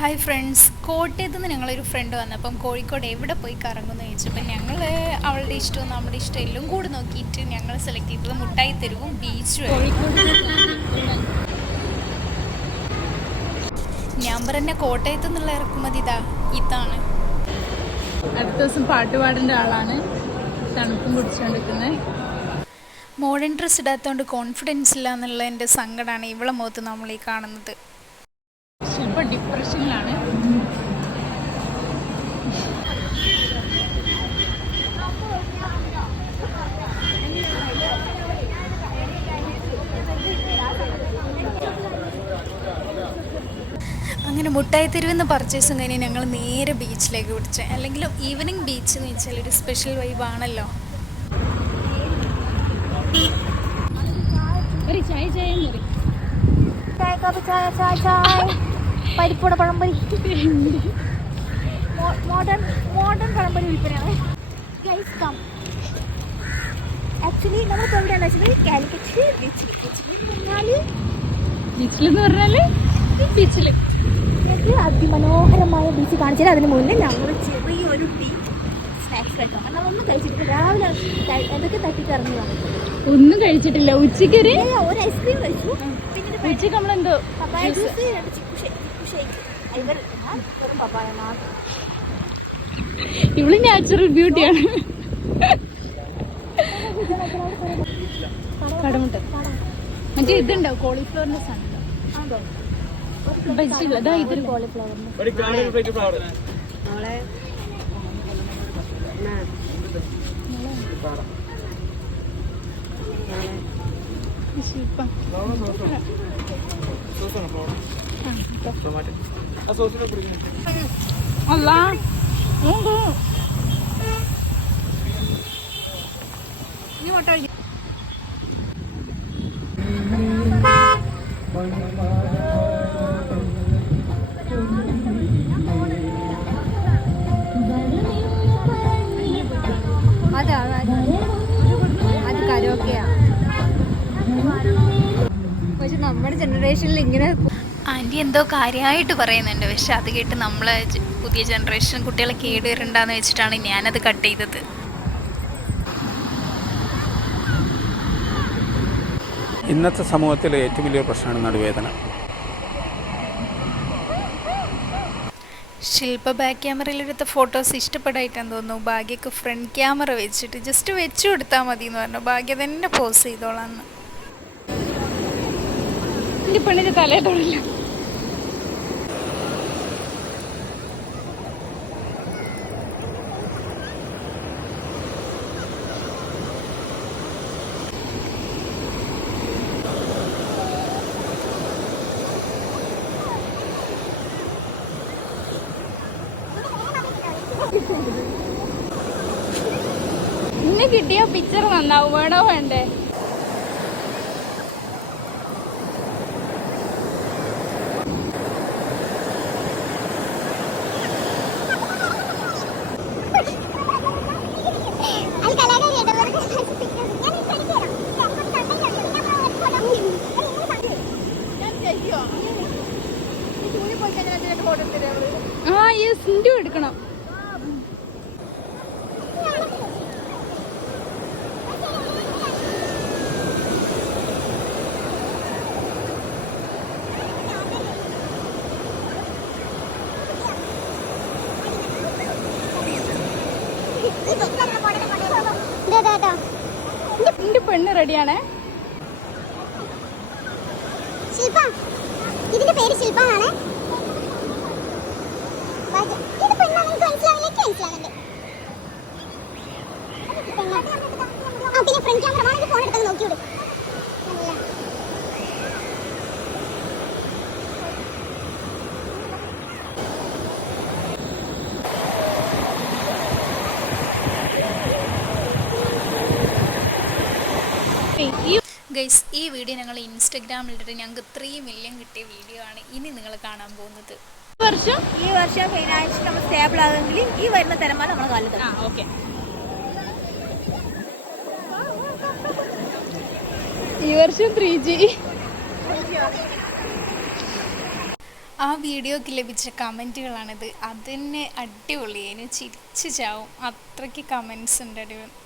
Hi friends, കോട്ടയത്ത് നിന്ന് ഞങ്ങളൊരു ഫ്രണ്ട് വന്നപ്പം കോഴിക്കോട് എവിടെ പോയി കറങ്ങുമെന്ന് ചോദിച്ചപ്പോൾ ഞങ്ങൾ അവളുടെ ഇഷ്ടവും നമ്മുടെ ഇഷ്ടവും എല്ലാം കൂടി നോക്കിയിട്ട് ഞങ്ങൾ സെലക്ട് ചെയ്തത് മുട്ടായി തെരുവും ബീച്ചും. ഞാൻ പറഞ്ഞ കോട്ടയത്ത് നിന്നുള്ള ഇറക്കുമതി ഇതാണ്. അടുത്ത ദിവസം പാട്ടുപാടിൻ്റെ ആളാണ്, തണുപ്പും കുടിച്ചുകൊണ്ടിരിക്കുന്നത്. മോഡേൺ ഡ്രസ്സ് ഇടാത്തതുകൊണ്ട് കോൺഫിഡൻസ് ഇല്ല എന്നുള്ള എൻ്റെ സങ്കടമാണ് ഇവളെ മുഖത്ത് നമ്മൾ ഈ കാണുന്നത്. ശില്പ ഡിപ്രഷനിലാണ്. അങ്ങനെ മുട്ടായി തെരുവെന്ന് പർച്ചേസും കഴിഞ്ഞ് ഞങ്ങൾ നേരെ ബീച്ചിലേക്ക് പിടിച്ചത്. അല്ലെങ്കിലും ഈവനിങ് ബീച്ച് എന്ന് വെച്ചാൽ ഒരു സ്പെഷ്യൽ വൈബാണല്ലോ. പരിപ്പൂട പഴംപൊരി, മോഡേൺ പഴംപൊരി വിൽപ്പനയാണ്. ആക്ച്വലി നമ്മളിപ്പോൾ എവിടെയാണെന്ന് വെച്ചാൽ കാലിക്കറ്റ് ബീച്ചിലെന്ന് പറഞ്ഞാല് ബീച്ചിൽ അതിമനോഹരമായ ബീച്ച് കാണിച്ചാൽ അതിന് മുന്നേ ഞങ്ങൾ ചെറിയൊരു സ്നാക്സ് കേട്ടോ. നമ്മളൊന്നും കഴിച്ചിട്ടില്ല. രാവിലെ എന്തൊക്കെ തട്ടിക്കറങ്ങി വന്നു. ഒന്നും കഴിച്ചിട്ടില്ല. ഉച്ചയ്ക്ക് ഒരു ഐസ്ക്രീം കഴിച്ചു. പിന്നെ ഉച്ചയ്ക്ക് നമ്മളെന്തോ പപ്പായ ജ്യൂസ്, രണ്ട് ചിക്കു ഷേക്ക്. വെറും പപ്പായ മാത്രം. ഇവള് നാച്ചുറൽ ബ്യൂട്ടിയാണ്. കടമുട്ട മറ്റേ ഇതുണ്ടാവും, കോളിഫ്ലവറിന്റെ സാധനം വെജിറ്റബിൾ. അതാ ഇതൊരു കോളിഫ്ലവറിന്റെ. അല്ല നീ മുട്ട കഴിക്കും. അത് കരോക്കെയാ. പക്ഷെ നമ്മുടെ ജനറേഷനിൽ ഇങ്ങനെ ആൻറ്റി എന്തോ കാര്യമായിട്ട് പറയുന്നുണ്ട്. പക്ഷെ അത് കേട്ട് നമ്മളെ പുതിയ ജനറേഷൻ കുട്ടികളെ കേടുവരണ്ടെന്ന് വെച്ചിട്ടാണ് ഞാനത് കട്ട് ചെയ്തത്. ഇന്നത്തെ സമൂഹത്തിലെ ഏറ്റവും വലിയ പ്രശ്നമാണ് നടുവേദന. ശില്പ ബാക്ക് ക്യാമറയിലെടുത്ത ഫോട്ടോസ് ഇഷ്ടപ്പെടായിട്ടാന്ന് തോന്നുന്നു. ഭാഗ്യക്ക് ഫ്രണ്ട് ക്യാമറ വെച്ചിട്ട് ജസ്റ്റ് വെച്ചു കൊടുത്താൽ മതി എന്ന് പറഞ്ഞു. ഭാഗ്യ തന്നെ പോസ് ചെയ്തോളാന്ന്. എൻ്റെ പെണ്ണിന് തലേ തൊഴില്ല. ഇന്ന് കിട്ടിയ പിക്ചർ നന്നാവും. വേണോ വേണ്ടേ? ആ യെസ്, ഇന്റു എടുക്കണം. എന്റെ പെണ്ണ് റെഡിയാണേ. ശില്പ, ഇതിന്റെ പേര് ശില്പ എന്നാണ്. ഇത് പെണ്ണാണ്. എനിക്ക് മനസ്സിലാവുന്നുണ്ട്. പിന്നെ ഫ്രണ്ട് ക്യാമറ വേണമെങ്കിൽ ഫോൺ എടുത്ത് നോക്കിയോട്. ഗൈസ്, ഈ വീഡിയോ ഞങ്ങൾ ഇൻസ്റ്റഗ്രാമിലിട്ടിട്ട് ഞങ്ങൾക്ക് 3 മില്യൺ കിട്ടിയ വീഡിയോ ആണ് ഇനി നിങ്ങൾ കാണാൻ പോകുന്നത്. ഈ വർഷം ഫൈനാൻഷ്യൽ നമ്മൾ സ്റ്റേബിൾ ആകുമെങ്കിൽ ഈ വരുന്ന തരമാല നമ്മൾ കാലത്ത്. ഓക്കെ, ഈ വർഷം 3G. ആ വീഡിയോക്ക് ലഭിച്ച കമൻറ്റുകളാണിത്. അതിന് അടിപൊളിയേനു, ചിരിച്ചു ചാവും, അത്രയ്ക്ക് കമൻസ് ഉണ്ട് അടിപൊളി.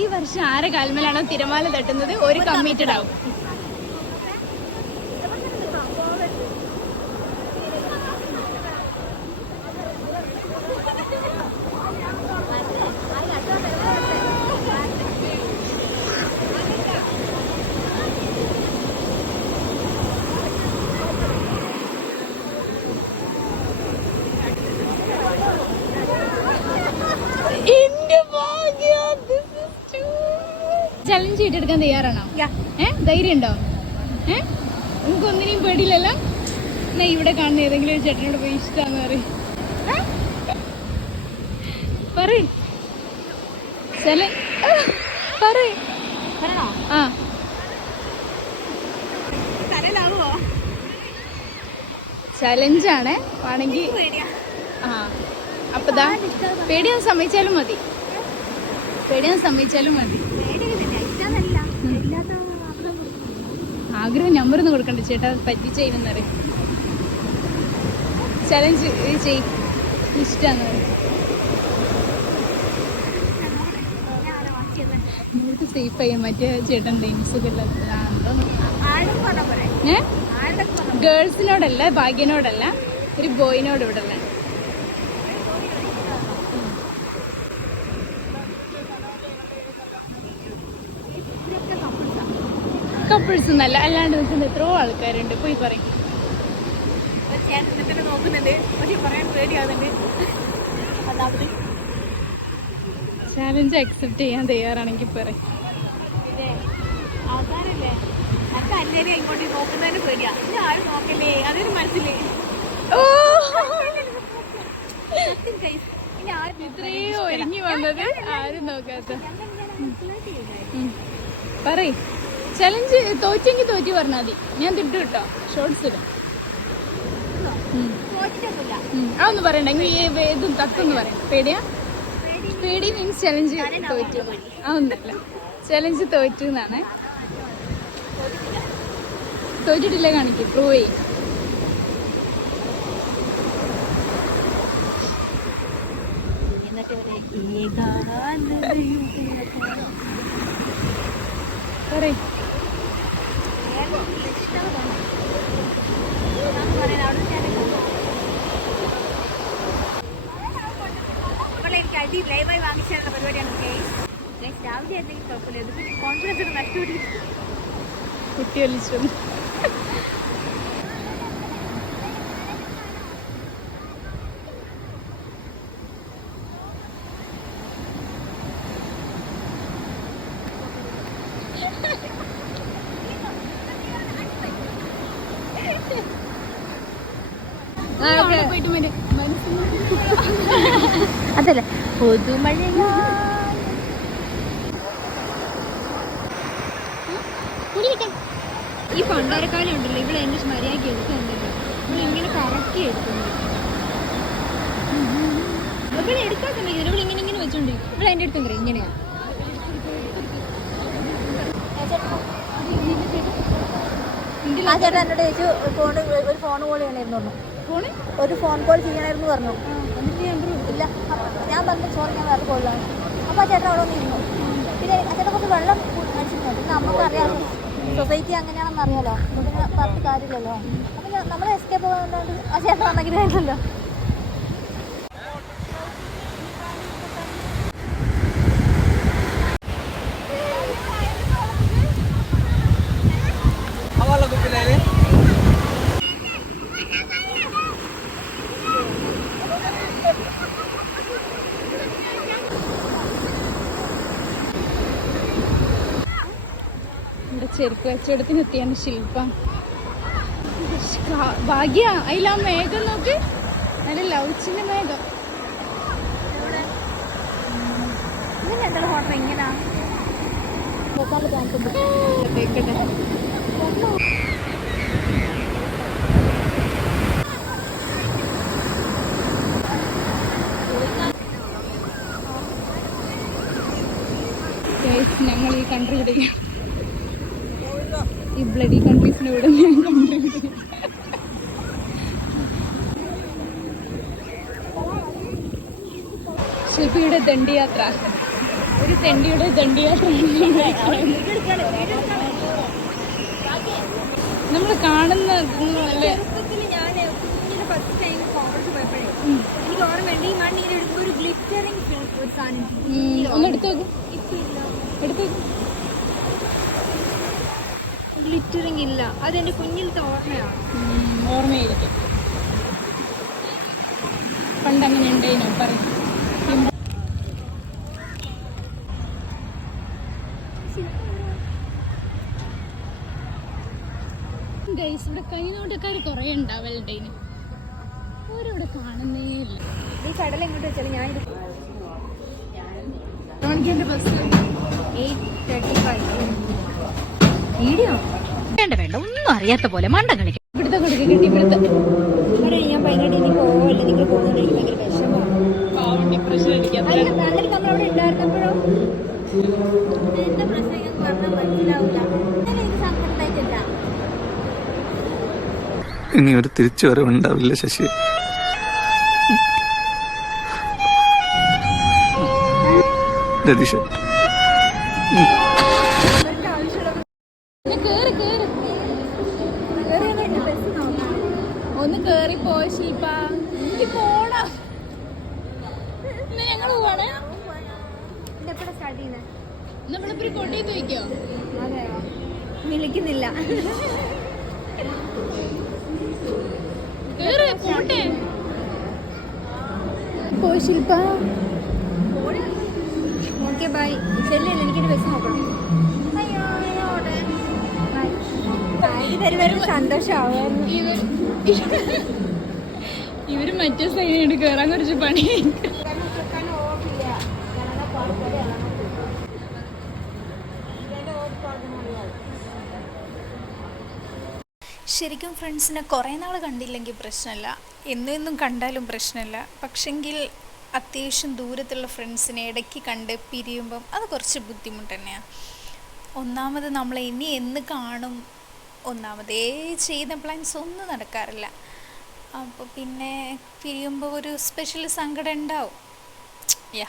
ഈ വർഷം ആരെ കാൽമലാണോ തിരമാല തട്ടുന്നത് ഒരു കമ്മിറ്റഡ് ആവും. ചലഞ്ച് ഏറ്റെടുക്കാൻ തയ്യാറാണോ? ധൈര്യം ഉണ്ടോ? നമുക്ക് ഒന്നിനെയും പേടിയില്ലല്ലോ. എന്നാ ഇവിടെ കാണുന്ന ഏതെങ്കിലും ഒരു ചേട്ടനോട് പോയി ഇഷ്ടമാന്ന് പറയ്. ചലഞ്ചാണ് ആണെങ്കിൽ അപ്പതാ പേടിയാൻ സമ്മതിച്ചാലും മതി. ആഗ്രഹം നമ്പറൊന്നും കൊടുക്കണ്ട ചേട്ടാ, പറ്റിച്ചെയ്യുന്ന പറയും. ചലഞ്ച് ചെയ്, ഇഷ്ടാന്ന് പറയും. നമുക്ക് സേഫ് ആയി. മറ്റേ ചേട്ടൻ സുഖമില്ലാത്ത ഗേൾസിനോടല്ല, ഭാഗ്യനോടല്ല, ഒരു ബോയിനോട് ഇവിടെ ഉള്ള. കപ്പിൾസ് എന്നല്ല, അല്ലാണ്ട് നിൽക്കുന്ന എത്രയോ ആൾക്കാരുണ്ട്. പോയി പറയും. ചാലഞ്ച് അക്സെപ്റ്റ് ചെയ്യാൻ തയ്യാറാണെങ്കിൽ പറയും. ഇത്രയും ഒരുങ്ങി വന്നത് ആരും നോക്കാത്ത. പറയ്. ചലഞ്ച് തോറ്റെങ്കിൽ തോറ്റി പറഞ്ഞാൽ മതി. ഞാൻ തിട്ടു കിട്ടോ ഷോർട്സ് ഇടും. അതൊന്നും പറയണ്ടെങ്കിൽ ഇതും തത്തൊന്നും പറയാം. പേടി മീൻസ് ചലഞ്ച് തോറ്റു. അതൊന്നല്ല, ചലഞ്ച് തോറ്റു എന്നാണ്. തോറ്റിട്ടില്ല കാണിക്കും, പ്രൂവ് ചെയ്യും. പറയ്. ലൈവായി വാങ്ങിച്ചാലുള്ള പരിപാടിയാണ്. രാവിലെ എന്തെങ്കിലും കുഴപ്പമില്ല, ഇത് കോൺഫിഡൻസ് ഒക്കെ നഷ്ടപ്പെട്ടി കുട്ടി വലിച്ചു. അതല്ല പുതുമഴ. ഈ പണ്ടാരക്കാലം ഉണ്ടല്ലോ, ഇവിടെ എന്റെ മര്യാദയ്ക്ക് എടുക്കുന്നുണ്ടല്ലോ. ഇവിടെ ഇങ്ങനെ കറക്കി എടുക്കുന്നു. ഇവിടെ എടുക്കാൻ സമയത്ത് ഇവിടെ ഇങ്ങനെ വെച്ചോണ്ടിരിക്കും. ഇവിടെ എന്റെ അടുത്തും പറയും ഇങ്ങനെയാ. ആ ചേട്ടൻ എന്നോട് ചോദിച്ചു ഒരു ഫോൺ കോൾ ചെയ്യണമായിരുന്നു. ഒരു ഫോൺ കോൾ ചെയ്യണമായിരുന്നു പറഞ്ഞു. ഇല്ല, ഞാൻ പറഞ്ഞു സോറി, ഞാൻ വേറെ കോളിലാണ്. അപ്പോൾ ആ ചേട്ടൻ അവിടെ വന്നിരുന്നു. പിന്നെ ആ ചേട്ടൻ കുറച്ച് വെള്ളം അടിച്ചിരുന്നു. പിന്നെ നമുക്ക് അറിയാമല്ലോ, സൊസൈറ്റി അങ്ങനെയാണെന്ന് അറിയാലോ. പിന്നെ പറഞ്ഞിട്ട് കാര്യമില്ലല്ലോ. അപ്പം നമ്മൾ എസ്കേപ്പ് പോകുന്നതുകൊണ്ട് ആ ചേട്ടൻ വന്നെങ്കിൽ ആയിരുന്നല്ലോ. ചെരുപ്പ് കച്ചവടത്തിനെത്തിയാണ് ശില്പം. ഭാഗ്യ അതിൽ ആ മേഘം നോക്ക്, നല്ല ലൗച്ചിന്റെ മേഘം. ഇതിന് എന്താണ് ഹോട്ടൽ ഇങ്ങനെ ഞങ്ങൾ ഈ കൺട്രി വിടുകയാണ്, ഈ ബ്ലഡി കൺട്രീസിനെ വിടുന്ന ഞാൻ കൺട്രി വിടുക. ശില്പിയുടെ ദണ്ഡിയാത്ര, ഒരു തെണ്ടിയുടെ ദണ്ഡിയാത്ര നമ്മൾ കാണുന്ന അല്ലേ. എനിക്ക് ഓർമ്മയുണ്ട് ഈ മണ്ണിങ്ങനെ എടുക്കുമ്പോൾ ഒരു ഗ്ലിറ്ററിങ് ഒരു സാധനം ഒന്ന് എടുത്തു നോക്കും, എടുത്തു നോക്കും. ഗ്ലിറ്ററിങ് ഇല്ല, അതെന്റെ കുഞ്ഞിലത്തെ ഓർമ്മയാണ്. ഓർമ്മയായിരിക്കും, പണ്ട് അങ്ങനെ ഉണ്ടേനോ പറയും. ഗൈസ്, ഇവിടെ കൈനോട്ടക്കാർ കുറേ ഉണ്ടാവലുണ്ടേന്, ഓരിവിടെ കാണുന്നേ ഇല്ല. ഈ കടൽ എങ്ങോട്ട് വെച്ചാൽ ഞാൻ ബസ് 8:35 വീഡിയോ വേണ്ട വേണ്ട, ഒന്നും അറിയാത്ത പോലെ മണ്ടം കളിക്കും. ഇവിടുത്തെ കൊടുക്കുക കിട്ടി, ഇവിടുത്തെ ഞാൻ ഭയങ്കര ഇനി പോവല്ലേ, നിങ്ങൾ പോകുന്നത് എനിക്ക് ഭയങ്കര വിഷമമാണ്. പാവം ഡിപ്രഷൻ അടിക്കാത്ത അല്ല, നല്ലൊരു നമ്മളവിടെ ഉണ്ടായിരുന്നപ്പോഴോ എന്റെ പ്രശ്നം ഞങ്ങൾക്ക് പറഞ്ഞാൽ മനസ്സിലാവില്ല. അങ്ങനെ എനിക്ക് സങ്കടമായിട്ടില്ല. ഇനി ഒരു തിരിച്ചു വരവുണ്ടാവില്ല ശശി. രതീഷ് ഒന്ന് കേറി പോയ ശില്പ, എനിക്ക് പോണം. ഞങ്ങൾ പോവാണ്. എപ്പോഴാണ് സ്റ്റാർട്ട് ചെയ്യുന്നത്? നമ്മളിപ്പോ കൊണ്ടേന്ന് വയ്ക്കോ? അതെയോ, വിളിക്കുന്നില്ല. കേറ്, പോട്ടെ. പോ ശില്പ. Okay bye. ശരിയല്ല, എനിക്കൊരു ബസ് നോക്കണം. സന്തോഷമാവും. ഇവര് മറ്റേ സൈഡിൽ കേറാൻ കുറച്ച് പണി. ശരിക്കും ഫ്രണ്ട്സിനെ കുറേ നാൾ കണ്ടില്ലെങ്കിൽ പ്രശ്നമില്ല, എന്നും എന്നും കണ്ടാലും പ്രശ്നമില്ല. പക്ഷെങ്കിൽ അത്യാവശ്യം ദൂരത്തുള്ള ഫ്രണ്ട്സിനെ ഇടയ്ക്ക് കണ്ട് പിരിയുമ്പം അത് കുറച്ച് ബുദ്ധിമുട്ട് തന്നെയാണ്. ഒന്നാമത് നമ്മൾ ഇനി എന്ന് കാണും, ഒന്നാമതേ ചെയ്യുന്ന പ്ലാൻസ് ഒന്നും നടക്കാറില്ല. അപ്പോൾ പിന്നെ പിരിയുമ്പോൾ ഒരു സ്പെഷ്യൽ സങ്കടം ഉണ്ടാവും. യാ